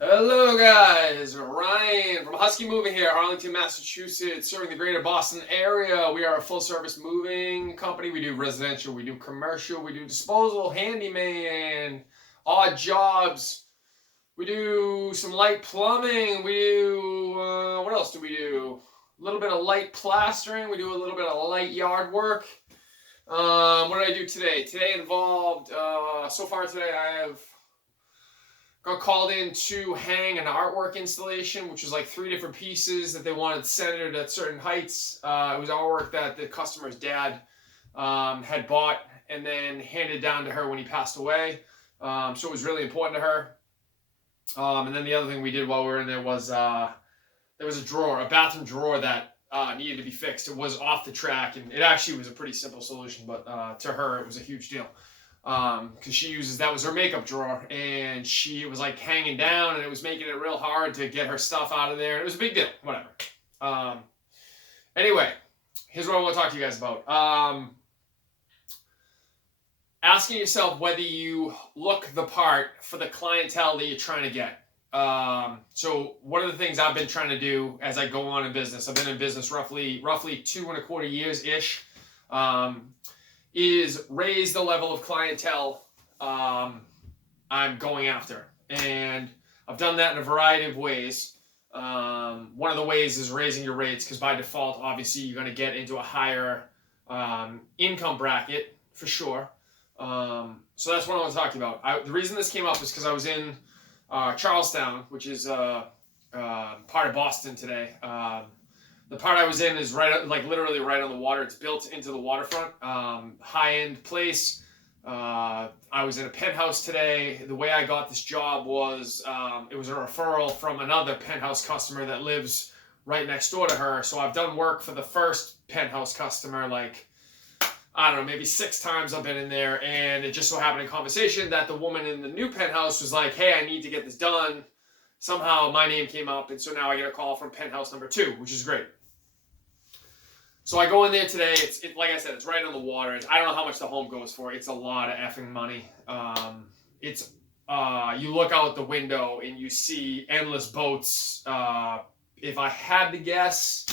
Hello guys, Ryan from Husky Moving here, Arlington, Massachusetts, serving the greater Boston area. We are a full service moving company. We do residential, we do commercial, we do disposal, handyman, odd jobs. We do some light plumbing. We do, what else do we do? A little bit of light plastering. We do a little bit of light yard work. What did I do today? Today involved, so far today I have got called in to hang an artwork installation, which was like 3 different pieces that they wanted centered at certain heights. It was artwork that the customer's dad had bought and then handed down to her when he passed away. So it was really important to her. And then the other thing we did while we were in there was there was a drawer, a bathroom drawer that needed to be fixed. It was off the track, and it actually was a pretty simple solution, but to her it was a huge deal. Because she uses, that was her makeup drawer, and she was like hanging down, and it was making it real hard to get her stuff out of there. It was a big deal, whatever. Anyway, here's what I want to talk to you guys about. Asking yourself whether you look the part for the clientele that you're trying to get. So one of the things I've been trying to do as I go on in business, I've been in business roughly 2.25 years ish. Is raise the level of clientele I'm going after. And I've done that in a variety of ways. One of the ways is raising your rates, because by default, obviously, you're going to get into a higher income bracket for sure. So that's what I want to talk to you about. The reason this came up is because I was in Charlestown, which is part of Boston today. The part I was in is literally right on the water. It's built into the waterfront. High-end place. I was in a penthouse today. The way I got this job was it was a referral from another penthouse customer that lives right next door to her. So I've done work for the first penthouse customer, I don't know, maybe 6 times I've been in there. And it just so happened in conversation that the woman in the new penthouse was like, hey, I need to get this done. Somehow my name came up, and so now I get a call from penthouse number 2, which is great. So I go in there today. Like I said, it's right on the water. I don't know how much the home goes for. It's a lot of effing money. You look out the window and you see endless boats. If I had to guess,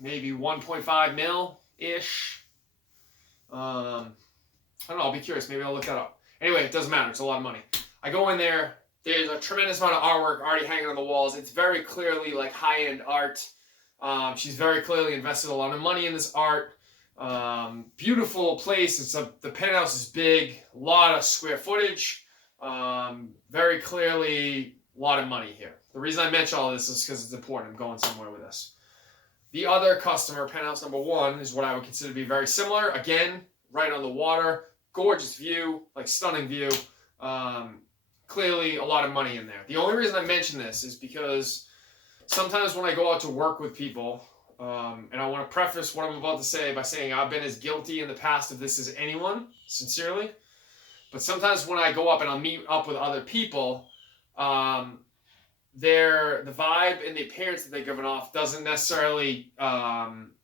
maybe 1.5 mil ish. I don't know. I'll be curious. Maybe I'll look that up. Anyway, it doesn't matter. It's a lot of money. I go in there. There's a tremendous amount of artwork already hanging on the walls. It's very clearly like high-end art. She's very clearly invested a lot of money in this art. Beautiful place. The penthouse is big, a lot of square footage. Very clearly a lot of money here. The reason I mention all this is because it's important. I'm going somewhere with this. The other customer, penthouse number 1, is what I would consider to be very similar. Again, right on the water, gorgeous view, like stunning view. Clearly a lot of money in there. The only reason I mention this is because sometimes when I go out to work with people, and I want to preface what I'm about to say by saying I've been as guilty in the past of this as anyone, sincerely. But sometimes when I go up and I'll meet up with other people, the vibe and the appearance that they're giving off doesn't necessarily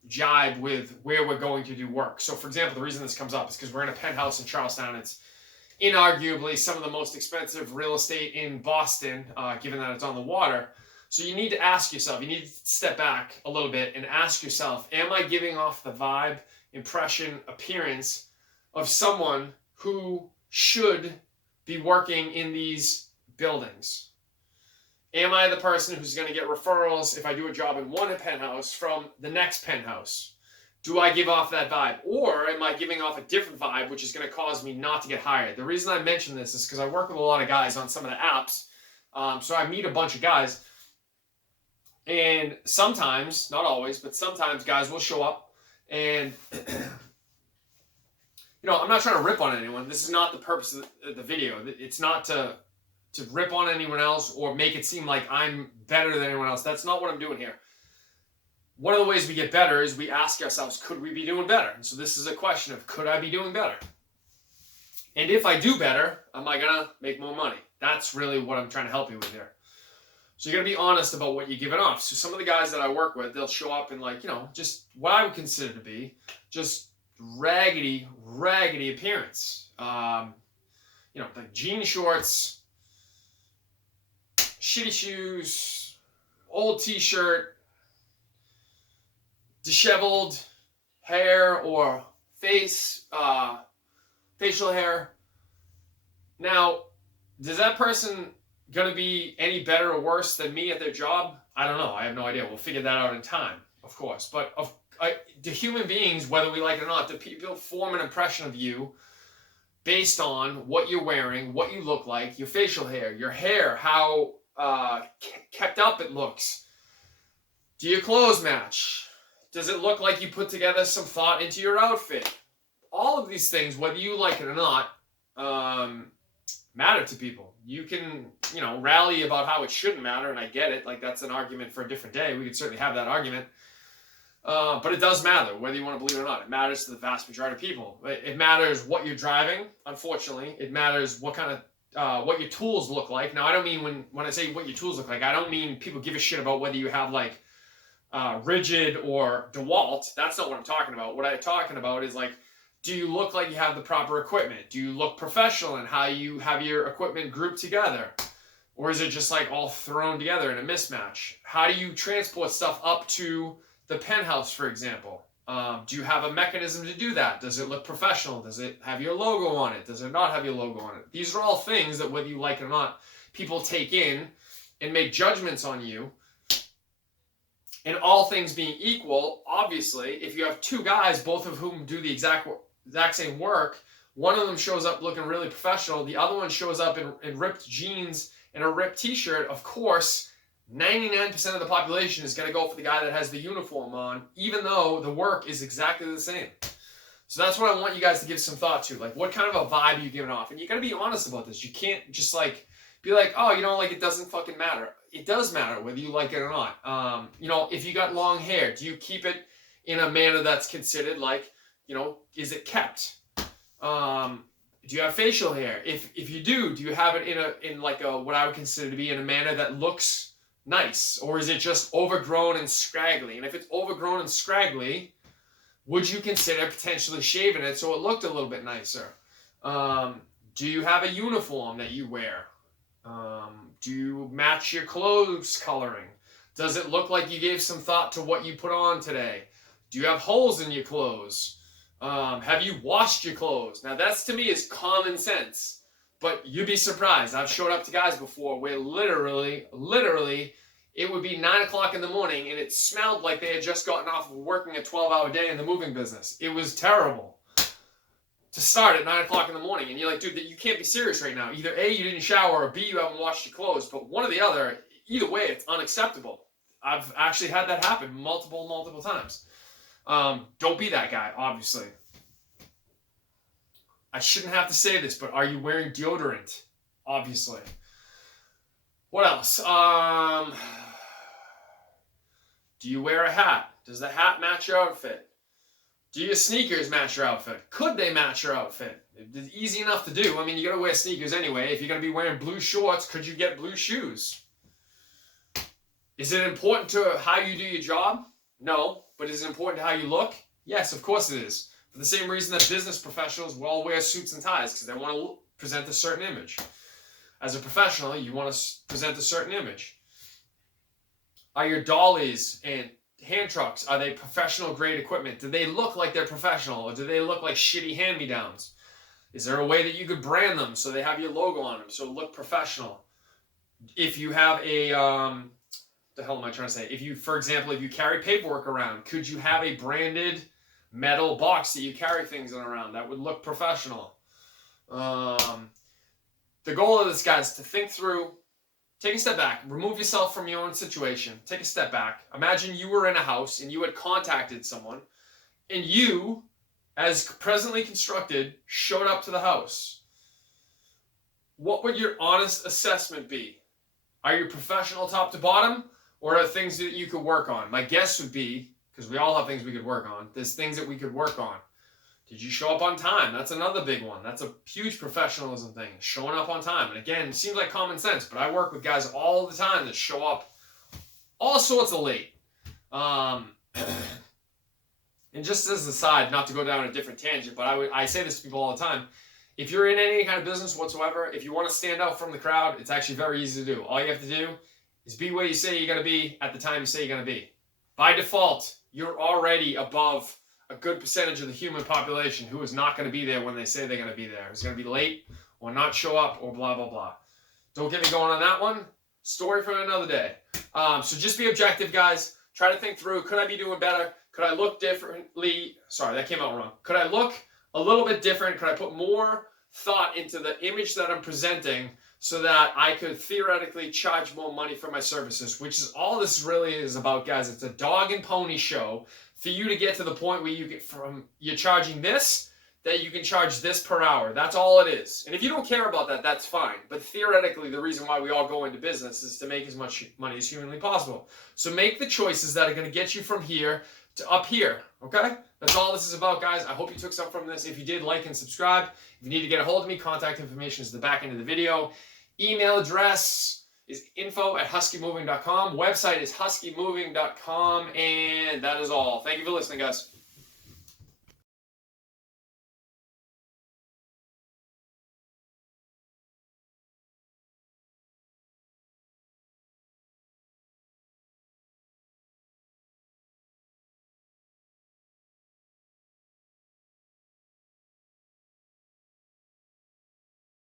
jibe with where we're going to do work. So for example, the reason this comes up is because we're in a penthouse in Charlestown. It's inarguably some of the most expensive real estate in Boston, given that it's on the water. So you need to ask yourself, you need to step back a little bit and ask yourself, am I giving off the vibe, impression, appearance of someone who should be working in these buildings? Am I the person who's going to get referrals if I do a job in one penthouse from the next penthouse? Do I give off that vibe? Or am I giving off a different vibe, which is going to cause me not to get hired? The reason I mention this is because I work with a lot of guys on some of the apps. So I meet a bunch of guys. And sometimes, not always, but sometimes guys will show up. And, I'm not trying to rip on anyone. This is not the purpose of the video. It's not to rip on anyone else or make it seem like I'm better than anyone else. That's not what I'm doing here. One of the ways we get better is we ask ourselves, could we be doing better? And so this is a question of, could I be doing better? And if I do better, am I going to make more money? That's really what I'm trying to help you with here. So you're going to be honest about what you're giving off. So some of the guys that I work with, they'll show up in just what I would consider to be just raggedy appearance. like jean shorts, shitty shoes, old t-shirt, disheveled hair or facial hair. Now, is that person going to be any better or worse than me at their job? I don't know. I have no idea. We'll figure that out in time, of course. But do human beings, whether we like it or not, do people form an impression of you based on what you're wearing, what you look like, your facial hair, your hair, how kept up it looks? Do your clothes match? Does it look like you put together some thought into your outfit? All of these things, whether you like it or not, matter to people. You can, rally about how it shouldn't matter, and I get it. Like, that's an argument for a different day. We could certainly have that argument. But it does matter, whether you want to believe it or not. It matters to the vast majority of people. It matters what you're driving, unfortunately. It matters what kind of, what your tools look like. Now, I don't mean, when I say what your tools look like, I don't mean people give a shit about whether you have, like, Rigid or DeWalt. That's not what I'm talking about. What I'm talking about is, like, do you look like you have the proper equipment? Do you look professional in how you have your equipment grouped together? Or is it just like all thrown together in a mismatch? How do you transport stuff up to the penthouse, for example? Do you have a mechanism to do that? Does it look professional? Does it have your logo on it? Does it not have your logo on it? These are all things that, whether you like it or not, people take in and make judgments on you. And all things being equal, obviously, if you have two guys, both of whom do the exact same work, one of them shows up looking really professional, the other one shows up in ripped jeans and a ripped t-shirt, of course, 99% of the population is going to go for the guy that has the uniform on, even though the work is exactly the same. So that's what I want you guys to give some thought to. Like, what kind of a vibe are you giving off? And you got to be honest about this. You can't just, like, be like, oh, like, it doesn't fucking matter. It does matter whether you like it or not. If you got long hair, do you keep it in a manner that's considered, like, is it kept? Do you have facial hair? If you do you have it in like a, what I would consider to be in a manner that looks nice? Or is it just overgrown and scraggly? And if it's overgrown and scraggly, would you consider potentially shaving it so it looked a little bit nicer? Do you have a uniform that you wear? Do you match your clothes coloring? Does it look like you gave some thought to what you put on today? Do you have holes in your clothes? Have you washed your clothes? Now, that's, to me, is common sense. But you'd be surprised. I've showed up to guys before where literally, it would be 9 o'clock in the morning and it smelled like they had just gotten off of working a 12-hour day in the moving business. It was terrible to start at 9 o'clock in the morning. And you're like, dude, you can't be serious right now. Either A, you didn't shower, or B, you haven't washed your clothes. But one or the other, either way, it's unacceptable. I've actually had that happen multiple times. Don't be that guy, obviously. I shouldn't have to say this, but are you wearing deodorant? Obviously. What else? Do you wear a hat? Does the hat match your outfit? Do your sneakers match your outfit? Could they match your outfit? It's easy enough to do. I mean, you gotta wear sneakers anyway. If you're gonna be wearing blue shorts, could you get blue shoes? Is it important to how you do your job? No. But is it important to how you look? Yes, of course it is. For the same reason that business professionals will all wear suits and ties, because they want to present a certain image. As a professional, you want to present a certain image. Are your dollies and hand trucks, are they professional grade equipment? Do they look like they're professional, or do they look like shitty hand-me-downs? Is there a way that you could brand them so they have your logo on them, so it look professional? If you have a the hell am I trying to say? If you, for example, if you carry paperwork around, could you have a branded metal box that you carry things in around that would look professional? The goal of this, guys, is to think through, take a step back, remove yourself from your own situation, take a step back. Imagine you were in a house and you had contacted someone, and you, as presently constructed, showed up to the house. What would your honest assessment be? Are you professional top to bottom? Or are things that you could work on? My guess would be, because we all have things we could work on, there's things that we could work on. Did you show up on time? That's another big one. That's a huge professionalism thing, showing up on time. And again, it seems like common sense, but I work with guys all the time that show up all sorts of late. And just as an aside, not to go down a different tangent, but I say this to people all the time. If you're in any kind of business whatsoever, if you want to stand out from the crowd, it's actually very easy to do. All you have to do is be where you say you're going to be at the time you say you're going to be. By default, you're already above a good percentage of the human population who is not going to be there when they say they're going to be there. Who's going to be late or not show up or blah, blah, blah. Don't get me going on that one. Story for another day. So just be objective, guys. Try to think through, could I be doing better? Could I look differently? Sorry, that came out wrong. Could I look a little bit different? Could I put more thought into the image that I'm presenting so that I could theoretically charge more money for my services, which is all this really is about, guys. It's a dog and pony show for you to get to the point where you get from you're charging this, that you can charge this per hour. That's all it is. And if you don't care about that, that's fine. But theoretically, the reason why we all go into business is to make as much money as humanly possible. So make the choices that are going to get you from here to up here, okay? That's all this is about, guys. I hope you took something from this. If you did, like and subscribe. If you need to get a hold of me, contact information is at the back end of the video. Email address is info@huskymoving.com. Website is huskymoving.com. And that is all. Thank you for listening, guys.